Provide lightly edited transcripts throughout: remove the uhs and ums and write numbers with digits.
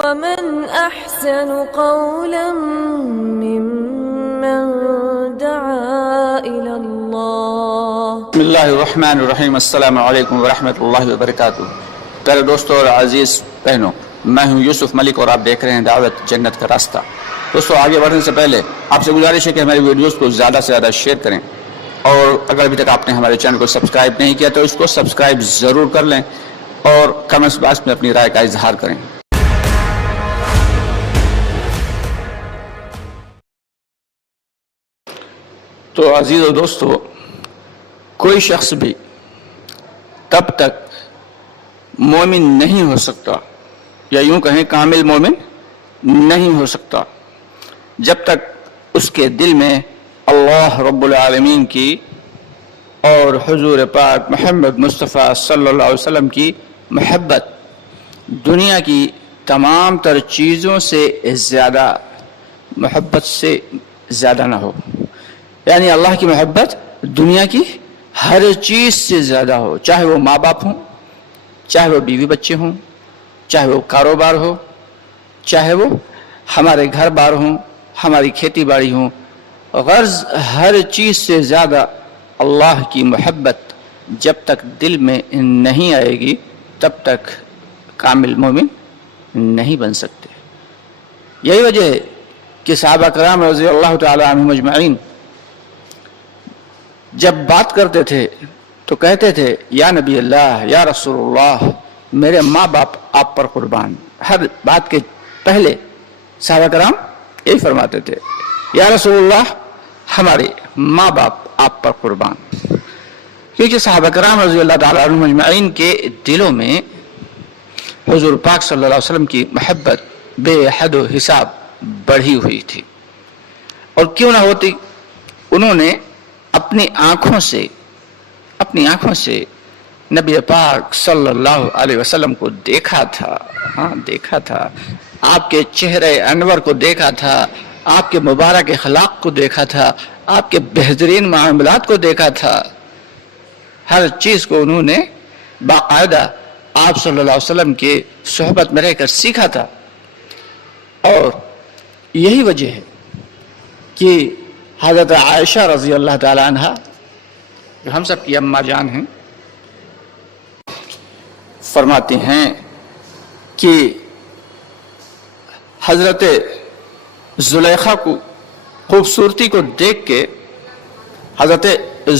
ومن أحسن قولا ممن دعا إلى الله. بسم اللہ الرحمن الرحیم. السلام علیکم ورحمۃ اللہ وبرکاتہ. پیارے دوستوں اور عزیز بہنوں، میں ہوں یوسف ملک اور آپ دیکھ رہے ہیں دعوت جنت کا راستہ. دوستوں، آگے بڑھنے سے پہلے آپ سے گزارش ہے کہ ہماری ویڈیوز کو زیادہ سے زیادہ شیئر کریں، اور اگر ابھی تک آپ نے ہمارے چینل کو سبسکرائب نہیں کیا تو اس کو سبسکرائب ضرور کر لیں اور کمنٹس باکس میں اپنی رائے کا اظہار کریں. تو عزیز و دوستو، کوئی شخص بھی تب تک مومن نہیں ہو سکتا، یا یوں کہیں کامل مومن نہیں ہو سکتا، جب تک اس کے دل میں اللہ رب العالمین کی اور حضور پاک محمد مصطفیٰ صلی اللہ علیہ وسلم کی محبت دنیا کی تمام تر چیزوں سے زیادہ محبت سے زیادہ نہ ہو. یعنی اللہ کی محبت دنیا کی ہر چیز سے زیادہ ہو، چاہے وہ ماں باپ ہوں، چاہے وہ بیوی بچے ہوں، چاہے وہ کاروبار ہو، چاہے وہ ہمارے گھر بار ہوں، ہماری کھیتی باڑی ہوں. غرض ہر چیز سے زیادہ اللہ کی محبت جب تک دل میں نہیں آئے گی تب تک کامل مومن نہیں بن سکتے. یہی وجہ ہے کہ صحابہ کرام رضی اللہ تعالی عنہم اجمعین جب بات کرتے تھے تو کہتے تھے یا نبی اللہ، یا رسول اللہ، میرے ماں باپ آپ پر قربان. ہر بات کے پہلے صحابہ کرام یہی فرماتے تھے، یا رسول اللہ، ہمارے ماں باپ آپ پر قربان. کیونکہ صحابہ کرام رضی اللہ تعالیٰ عنہم اجمعین کے دلوں میں حضور پاک صلی اللہ علیہ وسلم کی محبت بے حد و حساب بڑھی ہوئی تھی. اور کیوں نہ ہوتی، انہوں نے اپنی آنکھوں سے نبی پاک صلی اللہ علیہ وسلم کو دیکھا تھا، آپ کے چہرے انور کو دیکھا تھا، آپ کے مبارک اخلاق کو دیکھا تھا، آپ کے بہترین معاملات کو دیکھا تھا. ہر چیز کو انہوں نے باقاعدہ آپ صلی اللہ علیہ وسلم کے صحبت میں رہ کر سیکھا تھا. اور یہی وجہ ہے کہ حضرت عائشہ رضی اللہ تعالی عنہ، جو ہم سب کی اماں جان ہیں، فرماتی ہیں کہ حضرت زلیخا کو خوبصورتی کو دیکھ کے حضرت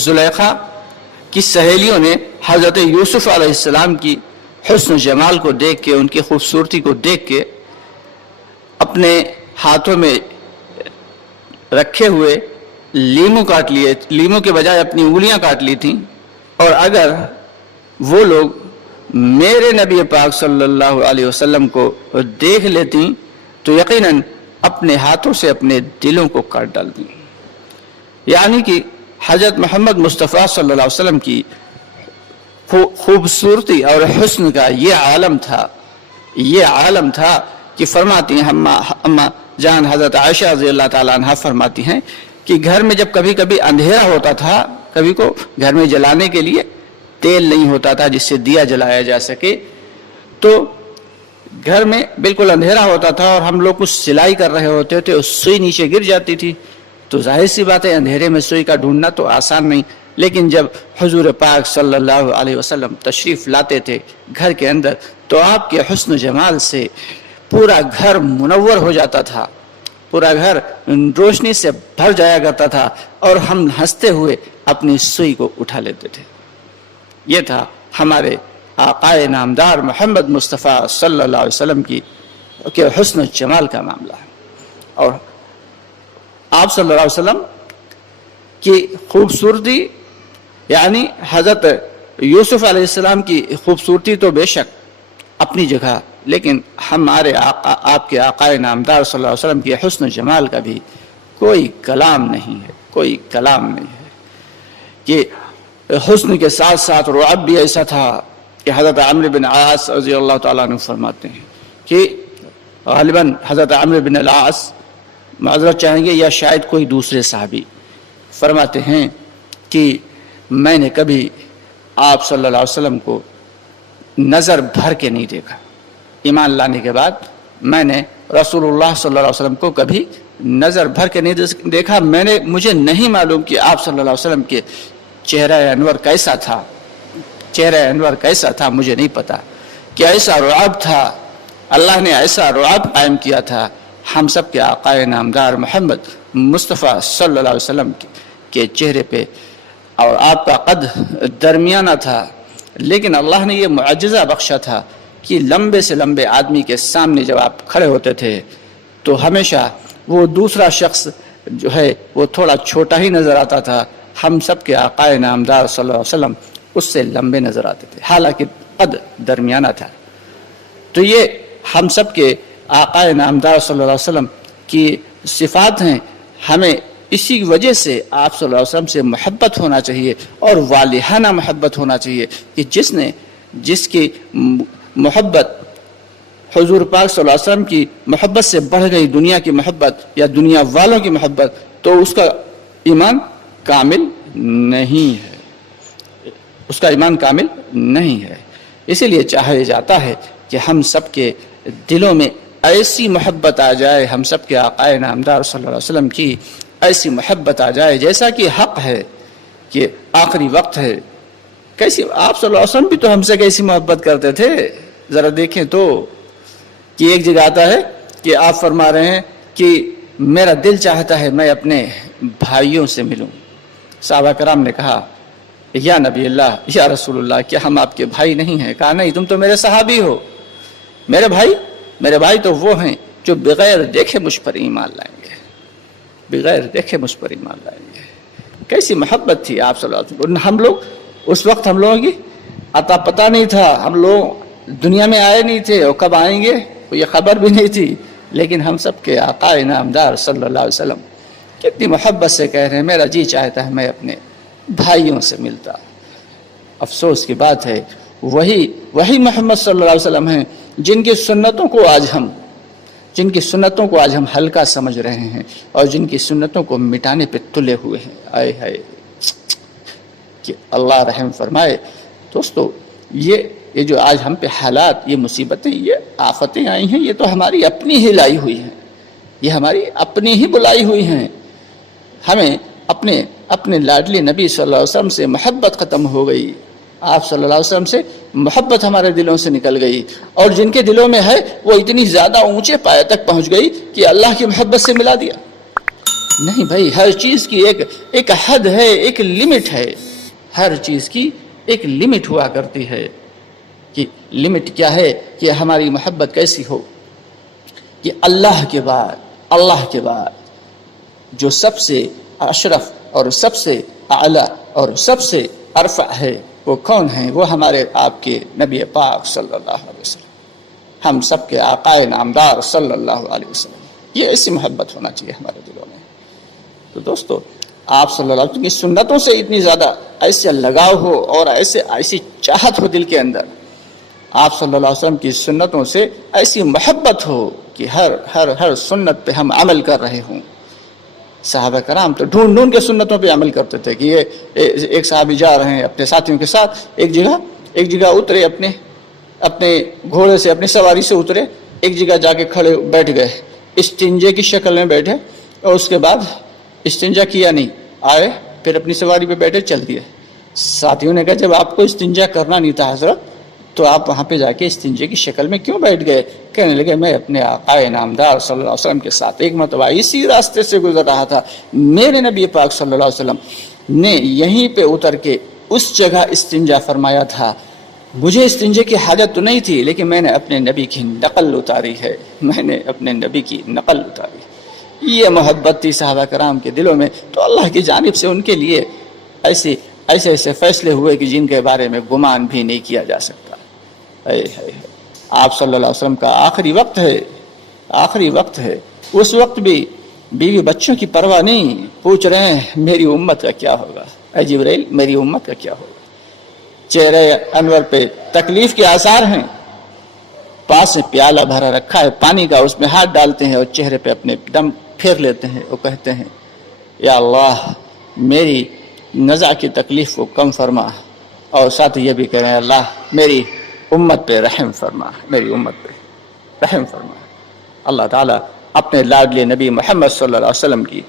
زلیخا کی سہیلیوں نے حضرت یوسف علیہ السلام کی حسن و جمال کو دیکھ کے، ان کی خوبصورتی کو دیکھ کے اپنے ہاتھوں میں رکھے ہوئے لیمو کاٹ لیے، لیمو کے بجائے اپنی انگلیاں کاٹ لی تھیں. اور اگر وہ لوگ میرے نبی پاک صلی اللہ علیہ وسلم کو دیکھ لیتی تو یقیناً اپنے ہاتھوں سے اپنے دلوں کو کاٹ ڈالتی. یعنی کہ حضرت محمد مصطفیٰ صلی اللہ علیہ وسلم کی خوبصورتی اور حسن کا یہ عالم تھا کہ فرماتی ہیں اماں جان حضرت عائشہ رضی اللہ تعالیٰ عنہ فرماتی ہیں کہ گھر میں جب کبھی کبھی اندھیرا ہوتا تھا، کبھی کو گھر میں جلانے کے لیے تیل نہیں ہوتا تھا جس سے دیا جلایا جا سکے، تو گھر میں بالکل اندھیرا ہوتا تھا اور ہم لوگ کچھ سلائی کر رہے ہوتے تھے، اس سوئی نیچے گر جاتی تھی. تو ظاہر سی بات ہے اندھیرے میں سوئی کا ڈھونڈنا تو آسان نہیں. لیکن جب حضور پاک صلی اللہ علیہ وسلم تشریف لاتے تھے گھر کے اندر تو آپ کے حسن و جمال سے پورا گھر منور ہو جاتا تھا، پورا گھر روشنی سے بھر جایا کرتا تھا، اور ہم ہنستے ہوئے اپنی سوئی کو اٹھا لیتے تھے. یہ تھا ہمارے آقائے نامدار محمد مصطفیٰ صلی اللہ علیہ وسلم کی کہ حسن و جمال کا معاملہ ہے. اور آپ صلی اللہ علیہ وسلم کی خوبصورتی، یعنی حضرت یوسف علیہ السلام کی خوبصورتی تو بے شک اپنی جگہ، لیکن ہمارے آقا، آپ کے آقائے نامدار صلی اللہ علیہ وسلم کی حسن و جمال کا بھی کوئی کلام نہیں ہے. کہ حسن کے ساتھ ساتھ رعب بھی ایسا تھا کہ حضرت عمرو بن عاص رضی اللہ تعالیٰ عنہ فرماتے ہیں کہ غالباً حضرت عمرو بن العاص معذرت چاہیں گے یا شاید کوئی دوسرے صحابی، فرماتے ہیں کہ میں نے کبھی آپ صلی اللہ علیہ وسلم کو نظر بھر کے نہیں دیکھا. ایمان لانے کے بعد میں نے رسولullah صلی اللہ علیہ وسلم کو کبھی نظر بھر کے نہیں دیکھا. مجھے نہیں معلوم کہ آپ صلی اللہ علیہ وسلم کے چہرہ انور کیسا تھا. چہرہ انور کیسا تھا مجھے نہیں پتا. کہ ایسا رعب تھا, اللہ نے ایسا رعب قائم کیا تھا ہم سب کے آقائے نامدار محمد مصطفیٰ صلی اللہ علیہ وسلم کے چہرے پہ, اور آپ کا قد درمیانہ تھا. لیکن اللہ نے یہ معجزہ بخشا تھا کہ لمبے سے لمبے آدمی کے سامنے جب آپ کھڑے ہوتے تھے تو ہمیشہ وہ دوسرا شخص جو ہے وہ تھوڑا چھوٹا ہی نظر آتا تھا. ہم سب کے آقائے نامدار صلی اللہ علیہ وسلم اس سے لمبے نظر آتے تھے, حالانکہ قد درمیانہ تھا. تو یہ ہم سب کے آقائے نامدار صلی اللہ علیہ وسلم کی صفات ہیں. ہمیں اسی وجہ سے آپ صلی اللہ علیہ وسلم سے محبت ہونا چاہیے, اور والہانہ محبت ہونا چاہیے, کہ جس کی محبت حضور پاک صلی اللہ علیہ وسلم کی محبت سے بڑھ گئی دنیا کی محبت یا دنیا والوں کی محبت, تو اس کا ایمان کامل نہیں ہے. اس کا ایمان کامل نہیں ہے. اسی لیے چاہا جاتا ہے کہ ہم سب کے دلوں میں ایسی محبت آ جائے, ہم سب کے آقائے نامدار صلی اللہ علیہ وسلم کی ایسی محبت آ جائے جیسا کہ حق ہے, کہ آخری وقت ہے. کیسی آپ صلی اللہ علیہ وسلم بھی تو ہم سے کیسی محبت کرتے تھے, ذرا دیکھیں تو. کہ ایک جگہ آتا ہے کہ آپ فرما رہے ہیں کہ میرا دل چاہتا ہے میں اپنے بھائیوں سے ملوں. صحابہ کرام نے کہا یا نبی اللہ, یا رسول اللہ, کیا ہم آپ کے بھائی نہیں ہیں؟ کہا نہیں, تم تو میرے صحابی ہو. میرے بھائی تو وہ ہیں جو بغیر دیکھے مجھ پر ایمان لائیں گے, بغیر دیکھے مجھ پر ایمان لائیں گے. کیسی محبت تھی آپ صلی اللہ علیہ وسلم. ہم لوگ اس وقت ہم لوگوں کی عطا پتہ نہیں تھا, ہم لوگ دنیا میں آئے نہیں تھے, اور کب آئیں گے یہ خبر بھی نہیں تھی. لیکن ہم سب کے آقائے نامدار صلی اللہ علیہ وسلم کتنی محبت سے کہہ رہے ہیں میرا جی چاہتا ہے میں اپنے بھائیوں سے ملتا. افسوس کی بات ہے وہی محمد صلی اللہ علیہ وسلم ہیں جن کی سنتوں کو آج ہم ہلکا سمجھ رہے ہیں, اور جن کی سنتوں کو مٹانے پہ تلے ہوئے ہیں. آئے ہائے, کہ اللہ رحم فرمائے. دوستو, یہ جو آج ہم پہ حالات, یہ مصیبتیں, یہ آفتیں آئی ہیں, یہ تو ہماری اپنی ہی لائی ہوئی ہیں, یہ ہماری اپنی ہی بلائی ہوئی ہیں. ہمیں اپنے لاڈلی نبی صلی اللہ علیہ وسلم سے محبت ختم ہو گئی, آپ صلی اللہ علیہ وسلم سے محبت ہمارے دلوں سے نکل گئی, اور جن کے دلوں میں ہے وہ اتنی زیادہ اونچے پائے تک پہنچ گئی کہ اللہ کی محبت سے ملا دیا. نہیں بھائی, ہر چیز کی ایک حد ہے, ایک لمٹ ہے. ہر چیز کی ایک لمٹ ہوا کرتی ہے. کہ لمٹ کیا ہے, کہ ہماری محبت کیسی ہو کہ اللہ کے بعد جو سب سے اشرف اور سب سے اعلیٰ اور سب سے ارفع ہے وہ کون ہیں؟ وہ ہمارے آپ کے نبی پاک صلی اللہ علیہ وسلم, ہم سب کے آقائے نامدار صلی اللہ علیہ وسلم. یہ ایسی محبت ہونا چاہیے ہمارے دلوں میں. تو دوستو, آپ صلی اللہ علیہ وسلم کی سنتوں سے اتنی زیادہ ایسے لگاؤ ہو اور ایسی چاہت ہو دل کے اندر, آپ صلی اللہ علیہ وسلم کی سنتوں سے ایسی محبت ہو کہ ہر سنت پہ ہم عمل کر رہے ہوں. صحابہ کرام تو ڈھونڈ کے سنتوں پہ عمل کرتے تھے. کہ یہ ایک صحابی جا رہے ہیں اپنے ساتھیوں کے ساتھ, ایک جگہ اترے, اپنے گھوڑے سے, اپنی سواری سے اترے, ایک جگہ جا کے کھڑے بیٹھ گئے, استنجے کی شکل میں بیٹھے, اور اس کے بعد استنجا کیا نہیں, آئے پھر اپنی سواری پہ بیٹھے, چل دیے. ساتھیوں نے کہا جب آپ کو استنجا کرنا نہیں تھا حضرت, تو آپ وہاں پہ جا کے استنجے کی شکل میں کیوں بیٹھ گئے؟ کہنے لگے میں اپنے آقائے نامدار صلی اللہ علیہ وسلم کے ساتھ ایک مرتبہ اسی راستے سے گزر رہا تھا, میرے نبی پاک صلی اللہ علیہ وسلم نے یہیں پہ اتر کے اس جگہ استنجا فرمایا تھا. مجھے استنجے کی حاجت تو نہیں تھی, لیکن میں نے اپنے نبی کی نقل اتاری ہے, یہ محبت تھی صحابہ کرام کے دلوں میں. تو اللہ کی جانب سے ان کے لیے ایسے فیصلے ہوئے کہ جن کے بارے میں گمان بھی نہیں کیا جا سکتا. آپ صلی اللہ علیہ وسلم کا آخری وقت ہے. اس وقت بھی بیوی بچوں کی پرواہ نہیں, پوچھ رہے ہیں میری امت کا کیا ہوگا, اے جبرائیل میری امت کا کیا ہوگا. چہرے انور پہ تکلیف کے آثار ہیں, پاس میں پیالہ بھرا رکھا ہے پانی کا, اس میں ہاتھ ڈالتے ہیں اور چہرے پہ اپنے دم پھیر لیتے ہیں اور کہتے ہیں یا اللہ میری نزع کی تکلیف کو کم فرما, اور ساتھ یہ بھی کہہ رہے ہیں اللہ میری امت پہ رحم فرما, میری امت پہ رحم فرما. اللہ تعالیٰ اپنے لاڈلے نبی محمد صلی اللہ علیہ وسلم کی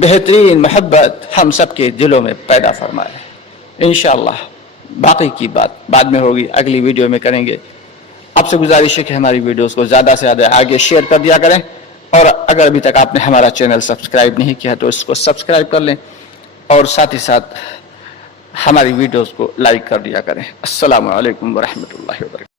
بہترین محبت ہم سب کے دلوں میں پیدا فرمائے. انشاءاللہ باقی کی بات بعد میں ہوگی، اگلی ویڈیو میں کریں گے. آپ سے گزارش ہے کہ ہماری ویڈیوز کو زیادہ سے زیادہ آگے شیئر کر دیا کریں، اور اگر ابھی تک آپ نے ہمارا چینل سبسکرائب نہیں کیا تو اس کو سبسکرائب کر لیں، اور ساتھ ہی ساتھ ہماری ویڈیوز کو لائک کر دیا کریں. السلام علیکم ورحمۃ اللہ وبرکاتہ.